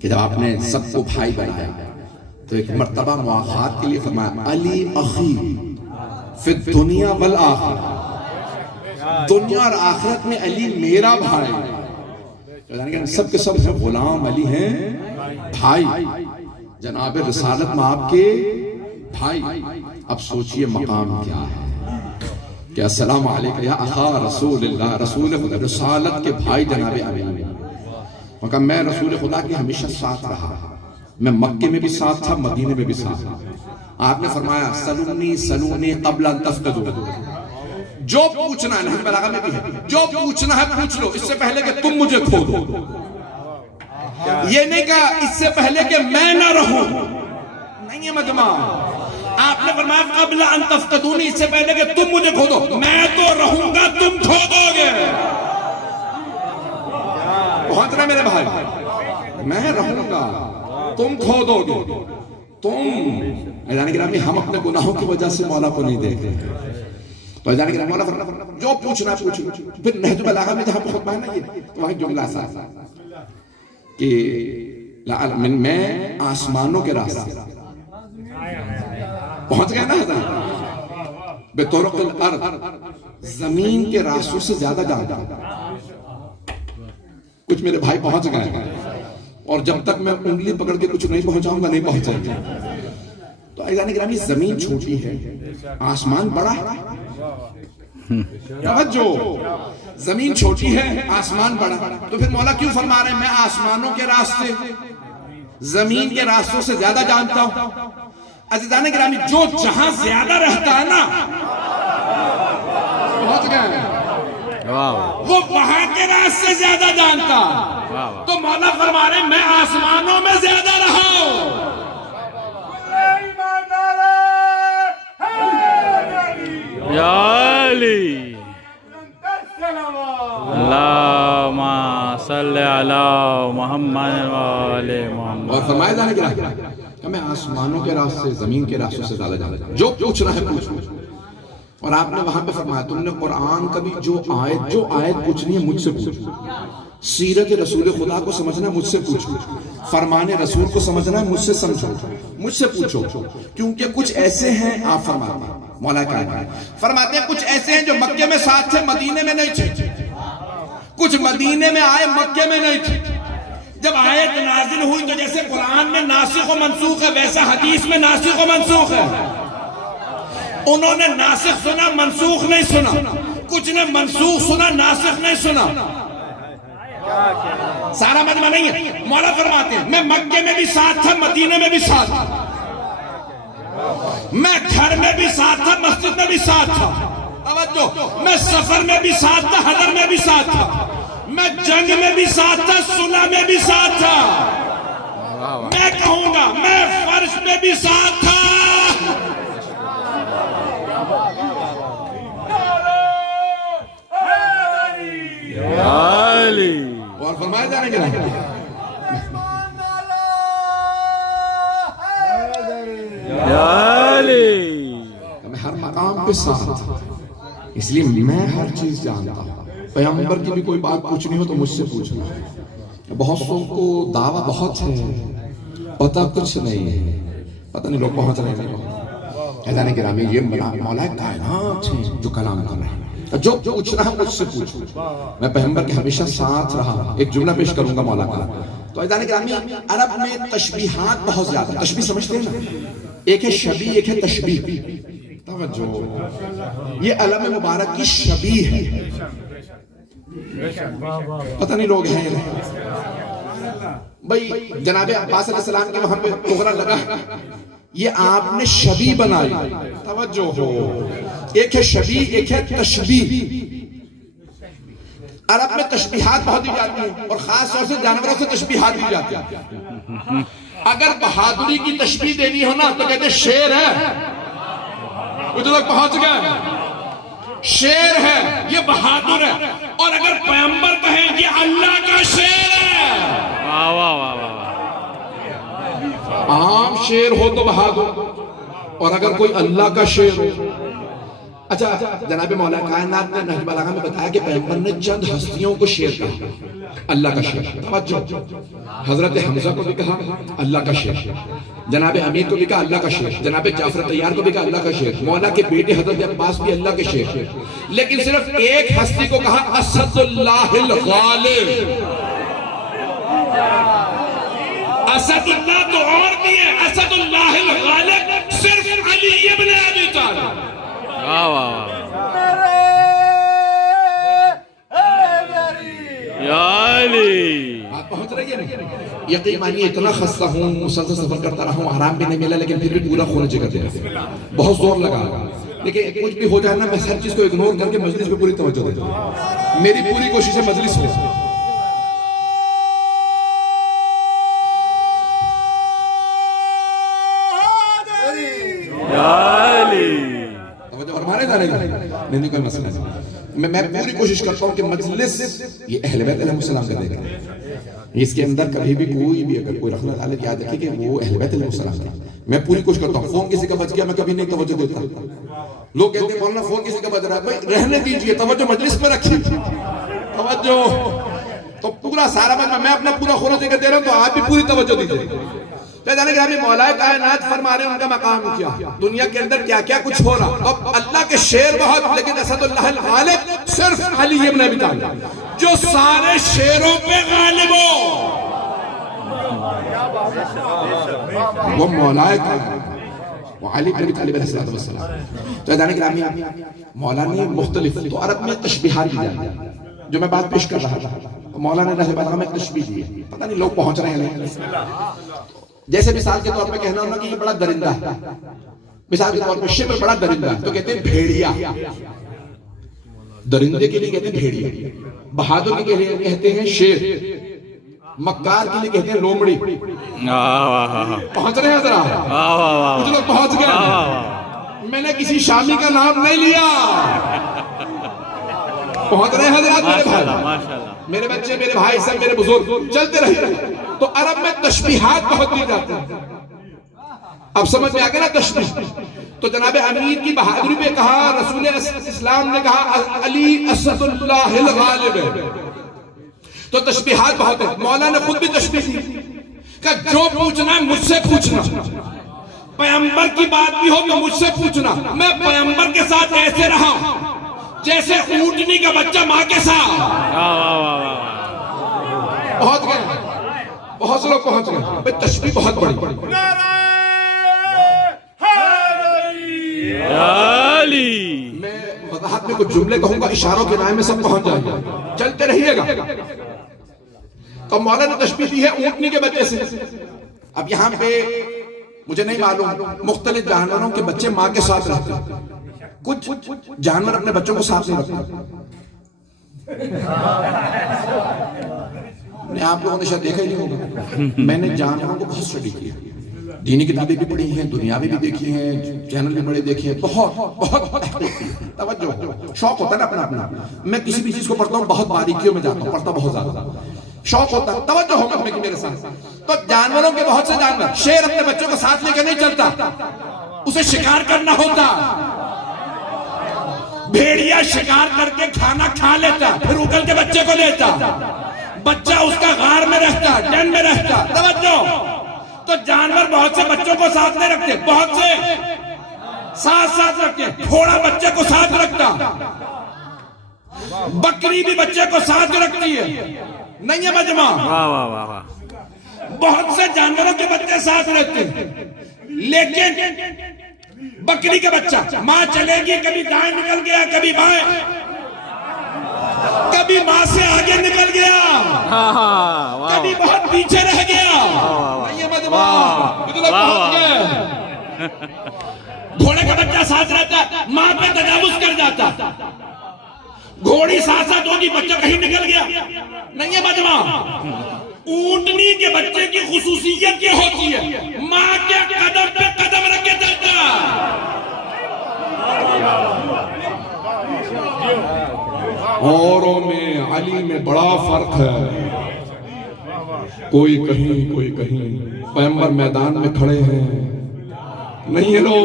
کہ جب آپ نے سب کو بھائی بنایا تو ایک مرتبہ مواخات کے لیے فرمایا علی اخی فی الدنیا والآخرہ، دنیا اور آخرت میں علی میرا بھائی، سب کے سب غلام علی ہیں بھائی، جناب رسالت میں آپ کے بھائی۔ اب سوچئے مقام کیا ہے کہ السلام علیکم یا اخا رسول اللہ، رسول خدا، رسالت کے بھائی جناب امین۔ مگر میں رسول خدا کے ہمیشہ ساتھ رہا، میں مکے میں بھی ساتھ تھا، مدینے میں بھی ساتھ تھا۔ آپ نے فرمایا سلونی سلونی قبل ان تفتدوا، جو پوچھنا ہے، نحو بلاغہ میں بھی ہے، جو پوچھنا ہے پوچھ لو، اس سے پہلے کہ تم مجھے کھو دو۔ یہ نہیں کہا اس سے پہلے کہ میں نہ رہوں، نہیں ہے مجمع۔ آپ نے فرمایا قبل ان تفتدونی، اس سے پہلے کہ تم مجھے کھو دو، میں تو رہوں گا تم کھو دو گے۔ پہنچ رہے میرے بھائی، میں رہوں گا تم کھو دو گے۔ تم یعنی کہ ہم اپنے گناہوں کی وجہ سے مولا کو نہیں دیکھتے، تو یعنی کہ مولا فرمایا جو پوچھنا پوچھو۔ پھر نہج بلاغہ میں جہاں خطبہ ہے نا یہ، تو وہاں جملہ سا کہ میں آسمانوں کے راستے پہنچ گئے نا حضرت، بطرق الارض، زمین کے راستوں سے زیادہ جانتا ہوں۔ کچھ میرے بھائی پہنچ گئے، اور جب تک میں انگلی پکڑ کے کچھ نہیں پہنچاؤں گا نہیں پہنچیں گے۔ تو عزیزان گرامی زمین چھوٹی ہے، آسمان بڑا ہے، توجہ، زمین چھوٹی ہے آسمان بڑا، تو پھر مولا کیوں فرما رہے ہیں میں آسمانوں کے راستے زمین کے راستوں سے زیادہ جانتا ہوں۔ عزیزان گرامی جو جہاں زیادہ رہتا ہے نا، پہنچ گئے، وہ وہاں کے راستے زیادہ جانتا، تو مولا فرما رہے ہیں میں آسمانوں میں زیادہ رہا ہوں۔ یا علی اللہم صلی علی محمد وآل محمد۔ اور فرمایا جانے گرا کہ میں آسمانوں کے راستے زمین کے راستوں سے زیادہ جانتا ہوں، جو پوچھنا ہے پوچھو۔ اور آپ نے وہاں پہ فرمایا تم نے قرآن کا بھی جو آیت پوچھنی ہے مجھ سے پوچھو، سیرت رسول خدا کو سمجھنا ہے مجھ سے پوچھو، فرمان رسول کو سمجھنا ہے مجھ سے سمجھو، مجھ سے پوچھو۔ کیونکہ کچھ ایسے ہیں، آپ فرماتے ہیں مولا کیا فرماتے ہیں کچھ ایسے ہیں جو مکے میں ساتھ تھے مدینے میں نہیں تھے، کچھ مدینے میں آئے مکے میں نہیں تھے۔ جب آیت نازل ہوئی تو جیسے قرآن میں ناسخ و منسوخ ہے، ویسا حدیث میں ناسخ و منسوخ ہے۔ انہوں نے ناسخ سنا منسوخ نہیں سنا، کچھ نے منسوخ سنا ناسخ نہیں سنا۔ سارا مجمع نہیں ہے۔ مولا فرماتے ہیں میں مکے میں بھی ساتھ تھا، مدینے میں بھی ساتھ تھا، میں گھر میں بھی ساتھ تھا، مسجد میں بھی ساتھ تھا، توجہ، میں سفر میں بھی ساتھ تھا، حضر میں بھی ساتھ تھا، میں جنگ میں بھی ساتھ تھا، صلح میں بھی ساتھ تھا، میں کہوں گا میں فرش میں بھی ساتھ تھا۔ اور فرمایا جانے گا میں ہر مقام پہ ساتھ، اس لیے میں ہر چیز جانتا ہوں۔ پیغمبر کی بھی کوئی بات پوچھنی ہو تو مجھ سے پوچھنا۔ بہت سو کو دعویٰ بہت ہے، پتہ کچھ نہیں ہے، پتہ نہیں لوگ پہنچ رہے ہیں۔ اذان گرامی یہ مولا کائنات ہیں جو کلام کر رہے ہیں، جو پوچھنا ہے مجھ سے پوچھو، میں پیغمبر کے ہمیشہ ساتھ رہا۔ ایک جملہ پیش کروں گا مولا کا۔ تو اذان گرامی عرب میں تشبیہات بہت زیادہ، تشبیہ سمجھتے ہیں نا، ایک ہے شبیہ ایک ہے تشبیہ، توجہ، یہ علم مبارک کی شبیہ ہے، پتہ نہیں لوگ ہیں بھئی۔ جناب عباس علیہ السلام کے وہاں پہ کوہرا لگا، یہ آپ نے شبیہ بنائی، توجہ ہو، ایک ہے شبیہ ایک ہے تشبیہ۔ عرب میں تشبیہات بہت دی جاتی ہیں، اور خاص طور سے جانوروں سے تشبیہات دی جاتی ہیں۔ اگر بہادری کی تشبیہ دینی ہو نا تو کہتے شیر ہے، کچھ لوگ پہنچ گئے، شیر ہے یہ بہادر ہے، اور اگر پیغمبر کہیں یہ اللہ کا شیر ہے، عام شیر ہو تو بہادر، اور اگر کوئی اللہ کا شیر ہو۔ اچھا جناب مولا کائنات نے نہج بلاغہ میں بتایا کہ پیغمبر نے چند ہستیوں کو شیر کہا، اللہ کا شیر. توجہ, حضرت حمزہ کو بھی کہا اللہ کا شیر, جناب امیر کو بھی کہا اللہ کا شیر, جناب جعفر طیار کو بھی کہا اللہ کا شیر, مولا کے بیٹے حضرت عباس بھی اللہ کے شیر. لیکن صرف ایک ہستی کو کہا اسد اللہ الغالب. اسد اللہ تو اور بھی ہے, اسد اللہ الغالب صرف علی ابن ابی طالب. واہ واہ یا علی. آپ پہنچ رہی ہے. یقین مانیے اتنا خستہ ہوں, مسلسل سفر کرتا رہا ہوں, آرام بھی نہیں ملا, لیکن پھر بھی پورا خون جگر دیا, بہت زور لگا. لیکن کچھ بھی ہو جائے نا, میں ہر چیز کو اگنور کر کے مجلس پہ پوری توجہ دیتا ہوں. میری پوری کوشش ہے مجلس ہو. نہیں کوئی مسئلہ نہیں. میں پوری کوشش کرتا ہوں کہ مجلس یہ اہل بیت علیہ السلام کا دیکھیں, اس کے اندر کبھی بھی کوئی بھی اگر کوئی رخنہ غالب یاد رکھے کہ وہ اہل بیت علیہ السلام کا. میں پوری کوشش کرتا ہوں. فون کسی کا بچ گیا میں کبھی نہیں توجہ دیتا. لوگ کہتے ہیں مولانا فون کسی کا بچ رہا ہے, بھائی رہنے دیجئے, توجہ مجلس میں رکھیے, توجہ. تو پورا سارا میں اپنا پورا خون ذکر دے رہا ہوں, تو آپ بھی پوری توجہ دیجئے. جانے کہ ہمیں مولا کائنات فرما رہے ہیں ان کا مقام کیا, دنیا کے اندر کیا کیا کچھ ہو رہا. اب اللہ کے شیر بہت, لیکن اسد اللہ الغالب صرف علی ابن ابی طالب جو سارے شیروں پہ غالب ہو, وہ مولا کائنات, وہ علی ابن ابی طالب علیہ السلام. تو جانے کہ مولا نے مختلف, تو عرب میں تشبیہات دی جاتی ہیں, جو میں بات پیش کر رہا تھا. مولا نے رہے بات ہمیں تشبیہ دی ہے, پتہ نہیں لوگ پہنچ رہے ہیں نہیں. جیسے مثال کے طور پہ کہنا ہونا کہ یہ بڑا درندہ ہے, مثال کے طور پہ شبر بڑا درندہ ہے, تو کہتے ہیں بھیڑیا. درندے کے لیے کہتے ہیں بھیڑیا, بہادر کے لیے کہتے ہیں شیر, مکار کے لیے کہتے ہیں لومڑی. پہنچ رہے ہیں ذرا, کچھ لوگ پہنچ گئے. میں نے کسی شامی کا نام نہیں لیا. پہنچ رہے ہیں حضرات میرے بھائی, میرے بچے, میرے بھائی, سب میرے بزرگ, چلتے رہے. تو عرب میں تشبیہات بہت دی جاتے ہیں. اب سمجھ میں آگے نا تشبیہ. تو جناب امیر کی بہادری پہ کہا, رسول اسلام نے کہا علی اسد اللہ الغالب ہے. تو تشبیہات بہت ہیں. مولا نے خود بھی تشبیہ دی کہ جو پوچھنا ہے مجھ سے پوچھنا, پیغمبر کی بات بھی ہو تو مجھ سے پوچھنا. میں پیغمبر کے ساتھ ایسے رہا جیسے اونٹنی کا بچہ ماں کے ساتھ. پہنچ گئے, بہت سے لوگ پہنچ گئے. بھئی تشبیہ بہت بڑی. میں وضاحت میں کچھ جملے کہوں گا, اشاروں کے رائے میں سب پہنچ جائیں گے, چلتے رہیے گا. تو مولا نے تشبیہ دی ہے اونٹنی کے بچے سے. اب یہاں پہ مجھے نہیں معلوم, مختلف جانوروں کے بچے ماں کے ساتھ رہتے ہیں, کچھ جانور اپنے بچوں کو ساتھ نہیں رکھتے. آپ لوگوں نے شاید دیکھا ہی نہیں ہوگا, میں نے جانوروں کو بہت اسٹڈی کیا, دینی کتابیں بھی پڑھی ہیں, دنیاوی بھی دیکھی ہیں, چینل بھی بڑے دیکھے ہیں, بہت توجہ, شوق ہوتا ہے نا اپنا اپنا. میں کسی بھی چیز کو پڑھتا ہوں بہت باریکیوں میں جاتا ہوں, پڑھتا بہت زیادہ, شوق ہوتا ہے, توجہ ہوگا میرے ساتھ. تو جانوروں کے بہت سے جانور, شیر اپنے بچوں کو ساتھ لے کے نہیں چلتا, اسے شکار کرنا ہوتا. بھیڑیا شکار کر کے کھانا کھا لیتا, پھر اکل کے بچے کو لیتا, بچہ اس کا غار میں رہتا, ڈن میں رہتا. توجہ. تو جانور بہت سے بچوں کو ساتھ نہیں رکھتے, بہت سے ساتھ رکھتے. گھوڑا بچے کو ساتھ رکھتا, بکری بھی بچے کو ساتھ رکھتی ہے, نہیں ہے مجمع. بہت سے جانوروں کے بچے ساتھ رہتے ہیں, لیکن بکری کا بچہ, ماں چلے گی, کبھی دائیں نکل گیا, کبھی بائیں, کبھی ماں سے آگے نکل گیا, کبھی بہت پیچھے رہ گیا. گھوڑے کا بچہ ساتھ رہتا, ماں پہ تجاوز کر جاتا. گھوڑی ساتھ ہوگی, بچہ کہیں نکل گیا, نہیں ہے مجمع. اونٹنی کے بچے کی خصوصیت یہ ہوتی ہے, ماں کے قدم پہ قدم رکھ کے چلتا. اوروں میں علی میں بڑا فرق ہے, کوئی کہیں کوئی کہیں. پیغمبر میدان میں کھڑے ہیں, نہیں ہے لو,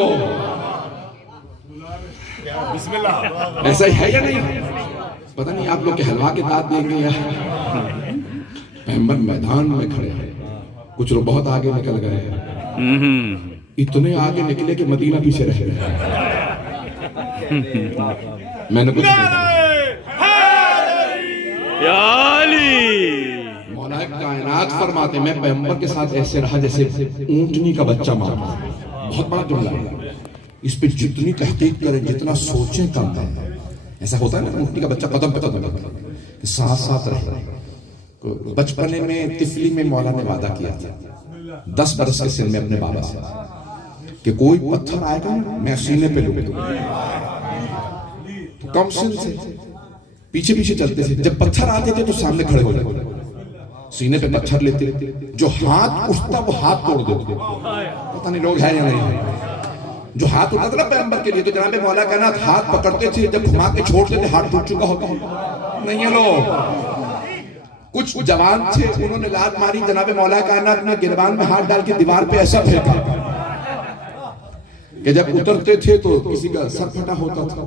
ایسا ہی ہے یا نہیں؟ پتہ نہیں آپ لوگ کے حلوہ کے دانت دیں گے یا پیغمبر میدان میں کھڑے ہیں، کچھ لوگ بہت آگے نکل گئے ہیں، اتنے آگے نکلے کہ مدینہ پیچھے رہ گئے۔ میں نے کچھ یا علی مولا کائنات فرماتے ہیں میں پیغمبر کے ساتھ ایسے رہا جیسے اونٹنی کا بچہ ماں، بہت بڑا جملہ ہے، اس پہ جتنی تحقیق کریں جتنا سوچیں کم ہے۔ ایسا ہوتا ہے نا اونٹنی کا بچہ قدم پہ قدم کہ ساتھ ساتھ رہے۔ بچپنے میں طفلی میں مولا نے وعدہ کیا تھا 10 برس کے سن میں اپنے بابا سے کہ کوئی پتھر آئے گا میں سینے پہ لوں گا، کم سن سے پیچھے پیچھے چلتے تھے، جب پتھر آتے تھے تو سامنے کھڑے ہو جاتے، سینے پہ پتھر لیتے، جو ہاتھ اٹھتا وہ ہاتھ توڑ دیتے۔ پتہ نہیں لوگ ہیں یا نہیں، جو ہاتھ اٹھتا تھا نا پیغمبر کے لیے تو جناب مولا کائنات ہاتھ پکڑتے تھے، جب گھما کے چھوڑتے تھے ہاتھ ٹوٹ چکا ہوتا نہیں ہے۔ لوگ کچھ جوان تھے انہوں نے لات ماری، جناب مولا کائنات نے گریبان میں ہاتھ ڈال کے دیوار پہ ایسا پھینکا کہ جب اترتے تھے تو کسی کا سر پھٹا ہوتا تھا،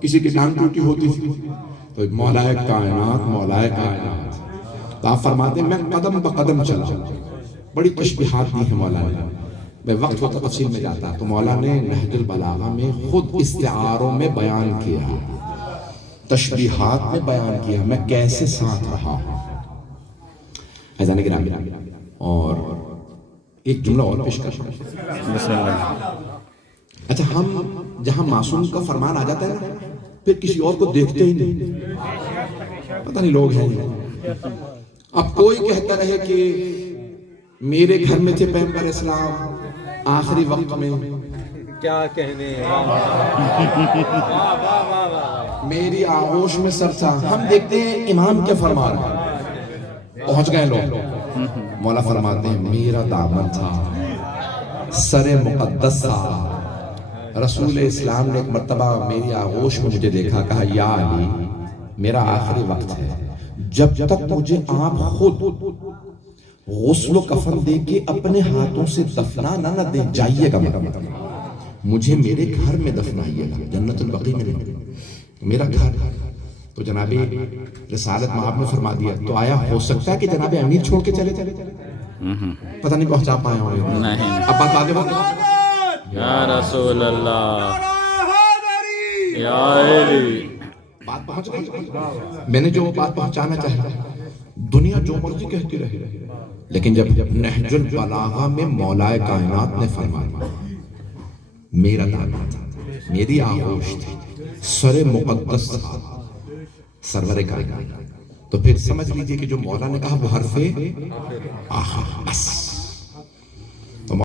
کسی کی ٹانگ ٹوٹی ہوتی تھی۔ تو مولا کائنات تو آپ فرماتے ہیں میں قدم بہ قدم چلا، بڑی تشبیہات دی ہیں مولا نے، میں وقت ہوتا تفصیل میں جاتا تو مولا نے نہج البلاغہ میں خود استعاروں میں بیان کیا، تشبیہات میں بیان کیا میں کیسے ساتھ رہا ہوں۔ حضرت گرامی اور ایک جملہ اور پیش کرتا ہوں۔ اچھا ہم جہاں معصوم کا فرمان آ جاتا ہے نا پھر کسی اور کو دیکھتے ہی نہیں، پتہ نہیں لوگ ہیں۔ اب کوئی کہتا رہے کہ میرے گھر میں تھے پیغمبر اسلام آخری وقت میں، کیا کہنے، میری آغوش میں سر تھا، ہم دیکھتے ہیں امام کیا فرما رہے ہیں، پہنچ گئے لوگ۔ مولا فرماتے ہیں میرا دامن تھا، سر مقدس تھا، رسول اسلام نے ایک مرتبہ میری آغوش میں مجھے دیکھا، کہا یا علی میرا آخری وقت ہے، جب تک مجھے آپ خود غسل و کفن دے کے اپنے ہاتھوں سے دفنا نہ دیں جائیے گا، مجھے میرے گھر میں دفنائیے گا، جنت البقیع میں نہیں، میرا گھر۔ تو جناب رسالت مآب نے فرما دیا تو آیا ہو سکتا ہے کہ جناب امیر چھوڑ کے چلے پتہ نہیں پہنچا پایا ہوں۔ اب بات آگے بڑھ یا رسول اللہ یا علی بات پہنچ گئی۔ میں نے جو بات پہنچانا چاہتا دنیا جو مرضی کہتی رہے، لیکن جب نہج البلاغہ میں مولا کائنات نے فرمایا میرا دامن تھا، میری آغوش تھی، سر مقدس تھا، سرور کائنات، تو پھر سمجھ لیجئے کہ جو مولا نے کہا وہ حرف آخر بس۔